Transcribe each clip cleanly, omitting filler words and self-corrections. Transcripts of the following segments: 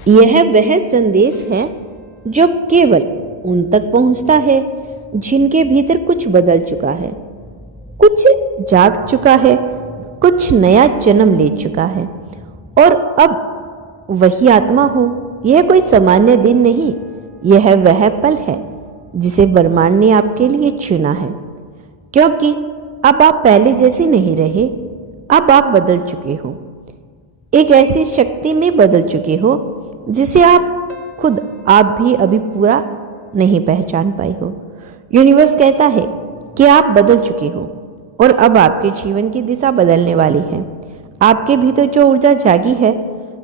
यह वह संदेश है जो केवल उन तक पहुंचता है जिनके भीतर कुछ बदल चुका है, कुछ जाग चुका है, कुछ नया जन्म ले चुका है और अब वही आत्मा हो। यह कोई सामान्य दिन नहीं, यह वह पल है जिसे ब्रह्मांड ने आपके लिए चुना है, क्योंकि अब आप पहले जैसे नहीं रहे। अब आप बदल चुके हो, एक ऐसी शक्ति में बदल चुके हो जिसे आप भी अभी पूरा नहीं पहचान पाए हो। यूनिवर्स कहता है कि आप बदल चुके हो और अब आपके जीवन की दिशा बदलने वाली है। आपके भीतर जो ऊर्जा जागी है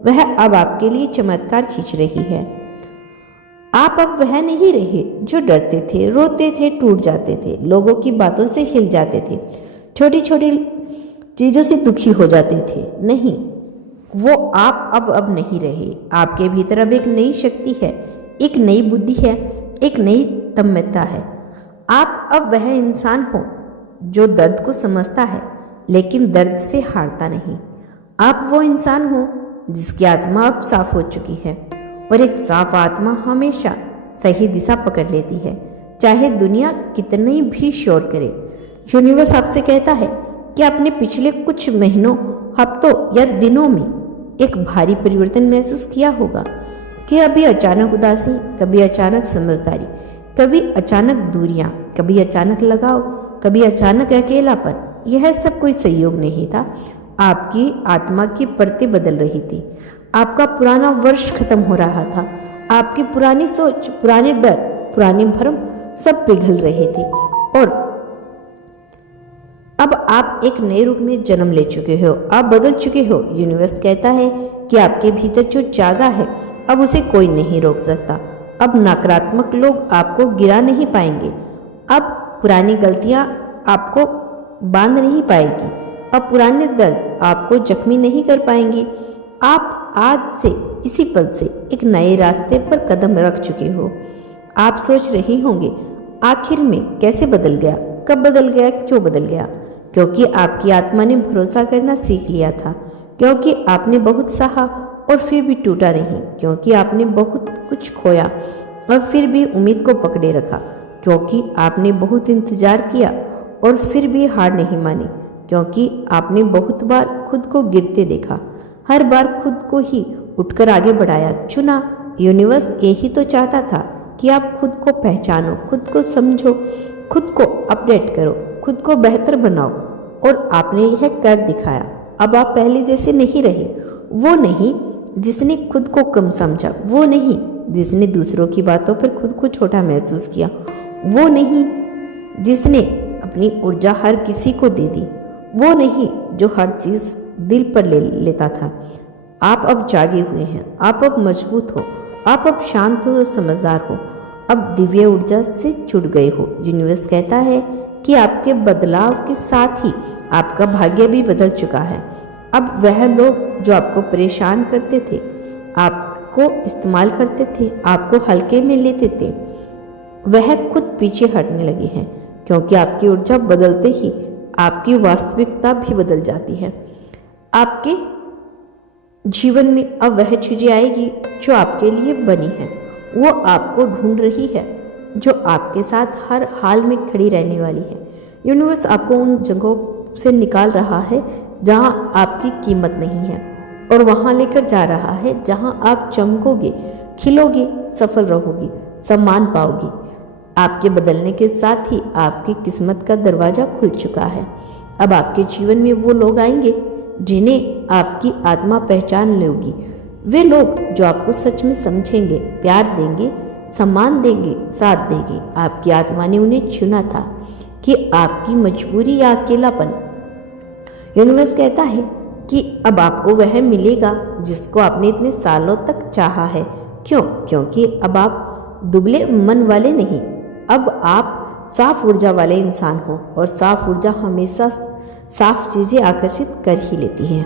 वह अब आपके लिए चमत्कार खींच रही है। आप अब वह नहीं रहे जो डरते थे, रोते थे, टूट जाते थे, लोगों की बातों से हिल जाते थे, छोटी छोटी चीजों से दुखी हो जाते थे। नहीं, वो आप अब नहीं रहे। आपके भीतर अब एक नई शक्ति है, एक नई बुद्धि है, एक नई तन्मयता है। आप अब वह इंसान हो जो दर्द को समझता है लेकिन दर्द से हारता नहीं। आप वो इंसान हो जिसकी आत्मा अब साफ हो चुकी है और एक साफ आत्मा हमेशा सही दिशा पकड़ लेती है, चाहे दुनिया कितनी भी शोर करे। यूनिवर्स आपसे कहता है कि आपने पिछले कुछ महीनों, हफ्तों या दिनों में एक भारी परिवर्तन महसूस किया होगा कि अभी अचानक उदासी, कभी अचानक समझदारी, कभी अचानक दूरियां, कभी अचानक लगाव, कभी अचानक अकेलापन। यह सब कोई संयोग नहीं था, आपकी आत्मा की परतें बदल रही थी। आपका पुराना वर्ष खत्म हो रहा था, आपकी पुरानी सोच, पुराने डर, पुराने भ्रम सब पिघल रहे थे और अब आप एक नए रूप में जन्म ले चुके हो, आप बदल चुके हो। यूनिवर्स कहता है कि आपके भीतर जो जागा है अब उसे कोई नहीं रोक सकता। अब नकारात्मक लोग आपको गिरा नहीं पाएंगे, अब पुरानी गलतियां आपको बांध नहीं पाएगी, अब पुराने दर्द आपको जख्मी नहीं कर पाएंगी। आप आज से इसी पल से एक नए रास्ते पर कदम रख चुके हो। आप सोच रहे होंगे आखिर में कैसे बदल गया, कब बदल गया, क्यों बदल गया? क्योंकि आपकी आत्मा ने भरोसा करना सीख लिया था, क्योंकि आपने बहुत सहा और फिर भी टूटा नहीं, क्योंकि आपने बहुत कुछ खोया और फिर भी उम्मीद को पकड़े रखा, क्योंकि आपने बहुत इंतजार किया और फिर भी हार नहीं मानी, क्योंकि आपने बहुत बार खुद को गिरते देखा, हर बार खुद को ही उठकर आगे बढ़ाया, चुना। यूनिवर्स यही तो चाहता था कि आप खुद को पहचानो, खुद को समझो, खुद को अपडेट करो, खुद को बेहतर बनाओ और आपने यह कर दिखाया। अब आप पहले जैसे नहीं रहे, वो नहीं जिसने खुद को कम समझा, वो नहीं जिसने दूसरों की बातों पर खुद को छोटा महसूस किया, वो नहीं जिसने अपनी ऊर्जा हर किसी को दे दी, वो नहीं जो हर चीज़ दिल पर ले लेता था। आप अब जागे हुए हैं, आप अब मजबूत हो, आप अब शांत हो, समझदार हो, अब दिव्य ऊर्जा से जुड़ गए हो। यूनिवर्स कहता है कि आपके बदलाव के साथ ही आपका भाग्य भी बदल चुका है। अब वह लोग जो आपको परेशान करते थे, आपको इस्तेमाल करते थे, आपको हल्के में लेते थे, वह खुद पीछे हटने लगे हैं, क्योंकि आपकी ऊर्जा बदलते ही आपकी वास्तविकता भी बदल जाती है। आपके जीवन में अब वह चीजें आएगी जो आपके लिए बनी है, वो आपको ढूंढ रही है, जो आपके साथ हर हाल में खड़ी रहने वाली है। यूनिवर्स आपको उन जगहों से निकाल रहा है जहां आपकी कीमत नहीं है और वहां लेकर जा रहा है जहां आप चमकोगे, खिलोगे, सफल रहोगे, सम्मान पाओगे। आपके बदलने के साथ ही आपकी किस्मत का दरवाजा खुल चुका है। अब आपके जीवन में वो लोग आएंगे जिन्हें आपकी आत्मा पहचान लेगी, वे लोग जो आपको सच में समझेंगे, प्यार देंगे, सम्मान देंगे, साथ देंगे। आपकी आत्मा ने उन्हें चुना था कि आपकी मजबूरी या अकेलापन। यूनिवर्स कहता है कि अब आपको वह मिलेगा जिसको आपने इतने सालों तक चाहा है। क्यों? क्योंकि अब आप दुबले मन वाले नहीं, अब आप साफ ऊर्जा वाले इंसान हो और साफ ऊर्जा हमेशा साफ चीजें आकर्षित कर ही लेती है।